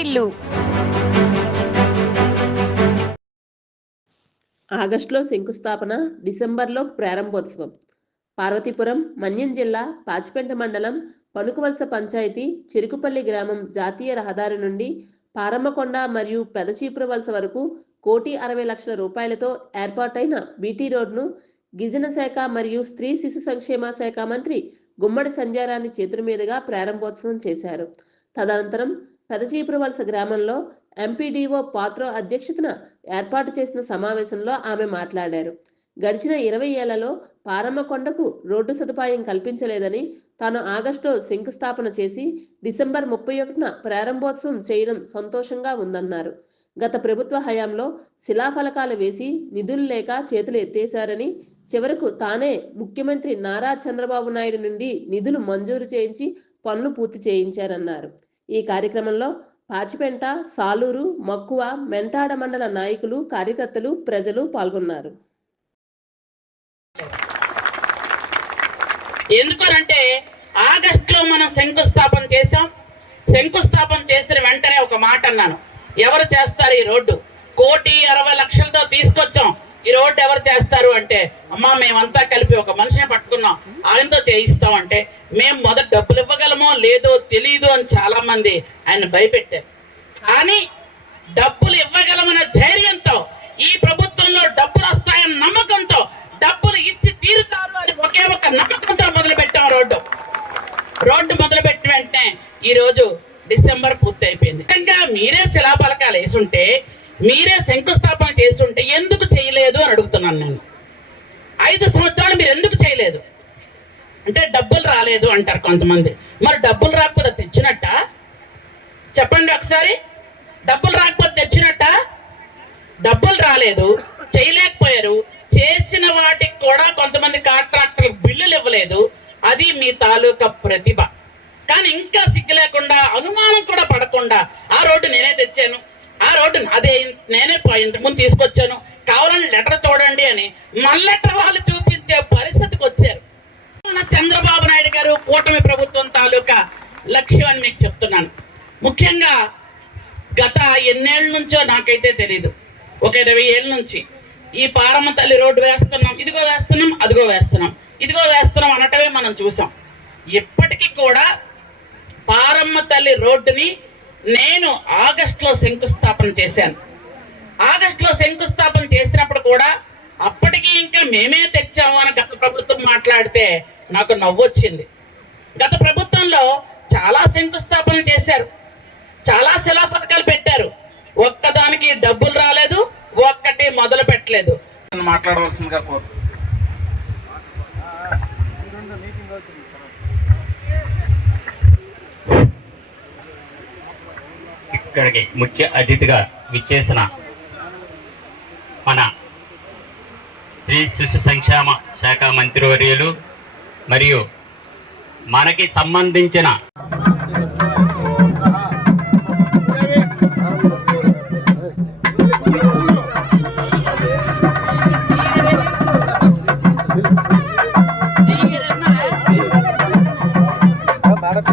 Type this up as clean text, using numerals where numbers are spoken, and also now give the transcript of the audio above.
వాటిల్లు. ఆగస్టులో శంకుస్థాపన, డిసెంబర్లో ప్రారంభోత్సవం. పార్వతీపురం, మన్యం జిల్లా పాచిపెంట మండలం పనుకువలస పంచాయతీ చెరుకుపల్లి గ్రామం జాతీయ రహదారి నుండి పారమ్మకొండ మరియు పెదచీపురవలస వరకు 1,60,00,000 రూపాయలతో ఏర్పాటైన బీటీ రోడ్ను గిరిజన శాఖ మరియు స్త్రీ శిశు సంక్షేమ శాఖ మంత్రి గుమ్మడి సంధ్యారాణి చేతుల మీదుగా ప్రారంభోత్సవం చేశారు. తదనంతరం పెదచీపురవలస గ్రామంలో ఎంపీడీఓ పాత్రో అధ్యక్షతన ఏర్పాటు చేసిన సమావేశంలో ఆమె మాట్లాడారు. గడిచిన 20 ఏళ్లలో పారమ్మకొండకు రోడ్డు సదుపాయం కల్పించలేదని, తాను ఆగస్టులో శంకుస్థాపన చేసి డిసెంబర్ 31న ప్రారంభోత్సవం చేయడం సంతోషంగా ఉందన్నారు. గత ప్రభుత్వ హయాంలో శిలాఫలకాలు వేసి నిధులు లేక చేతులు ఎత్తేశారని, చివరకు తానే ముఖ్యమంత్రి నారా చంద్రబాబు నాయుడు నుండి నిధులు మంజూరు చేయించి పనులు పూర్తి చేయించారన్నారు. ఈ కార్యక్రమంలో పాచిపెంట, సాలూరు, మక్కువ, మెంటాడ మండల నాయకులు, కార్యకర్తలు, ప్రజలు పాల్గొన్నారు. ఎందుకనంటే ఆగస్టులో మనం శంకుస్థాపన చేసాం. శంకుస్థాపన చేసిన వెంటనే ఒక మాట అన్నాను, ఎవరు చేస్తారు ఈ రోడ్డు? 1,60,00,000తో తీసుకొచ్చాం. ఈ రోడ్డు ఎవరు చేస్తారు అంటే, అమ్మా మేమంతా కలిపి ఒక మనిషిని పట్టుకున్నాం, ఆయనతో చేయిస్తాం అంటే, మేము మొదట డబ్బులు ఇవ్వగలమో లేదో తెలియదు అని చాలా మంది ఆయన భయపెట్టారు. కానీ డబ్బులు ఇవ్వగలమన్న ధైర్యంతో, ఈ ప్రభుత్వంలో డబ్బులు వస్తాయన్న నమ్మకంతో, డబ్బులు ఇచ్చి తీరుతారు అని ఒకే ఒక నమ్మకంతో మొదలుపెట్టాం. రోడ్డు మొదలుపెట్టిన వెంటనే ఈ రోజు డిసెంబర్ పూర్తి అయిపోయింది. ఇంకా మీరే శిలాఫలకాలు వేసుంటే, మీరే శంకుస్థాపన చేస్తుంటే ఎందుకు చేయలేదు అని అడుగుతున్నాను నేను. 5 సంవత్సరాలు మీరు ఎందుకు చేయలేదు అంటే డబ్బులు రాలేదు అంటారు కొంతమంది. మరి డబ్బులు రాకపోతే తెచ్చినట్ట? చెప్పండి ఒకసారి. డబ్బులు రాకపోతే తెచ్చినట్ట? డబ్బులు రాలేదు, చేయలేకపోయారు. చేసిన వాటికి కూడా కొంతమంది కాంట్రాక్టర్లకు బిల్లులు ఇవ్వలేదు. అది మీ తాలూకా ప్రతిభ. కానీ ఇంకా సిగ్గు లేకుండా, అనుమానం కూడా పడకుండా, ఆ రోడ్డు నేనే తెచ్చాను, ఆ రోడ్డు అదే నేనే ఇంతకుముందు తీసుకొచ్చాను, కావాలని లెటర్ చూడండి అని మన లెటర్ వాళ్ళు చూపించే పరిస్థితికి వచ్చారు. చంద్రబాబు నాయుడు గారు కూటమి ప్రభుత్వం తాలూకా లక్ష్యం అని మీకు చెప్తున్నాను. ముఖ్యంగా గత ఎన్నేళ్ళ నుంచో నాకైతే తెలీదు, ఒక 20 ఏళ్ళ నుంచి ఈ పారమ్మ తల్లి రోడ్డు వేస్తున్నాం, ఇదిగో వేస్తున్నాం, అదిగో వేస్తున్నాం, ఇదిగో వేస్తున్నాం అనటమే మనం చూసాం. ఇప్పటికీ కూడా పారమ్మ తల్లి రోడ్డుని నేను ఆగస్టులో శంకుస్థాపన చేశాను. ఆగస్టులో శంకుస్థాపన చేసినప్పుడు కూడా అప్పటికి ఇంకా మేమే తెచ్చాము అని గత ప్రభుత్వం మాట్లాడితే నాకు నవ్వొచ్చింది. గత ప్రభుత్వంలో చాలా శంకుస్థాపనలు చేశారు, చాలా శిలాఫలకాలు పెట్టారు, ఒక్కదానికి డబ్బులు రాలేదు, ఒక్కటి మొదలు పెట్టలేదు. మాట్లాడవలసిందిగా కోరు. ఇక్కడికి ముఖ్య అతిథిగా విచ్చేసిన మన స్త్రీ శిశు సంక్షేమ శాఖ మంత్రివర్యులు మరియు మనకి సంబంధించిన भारत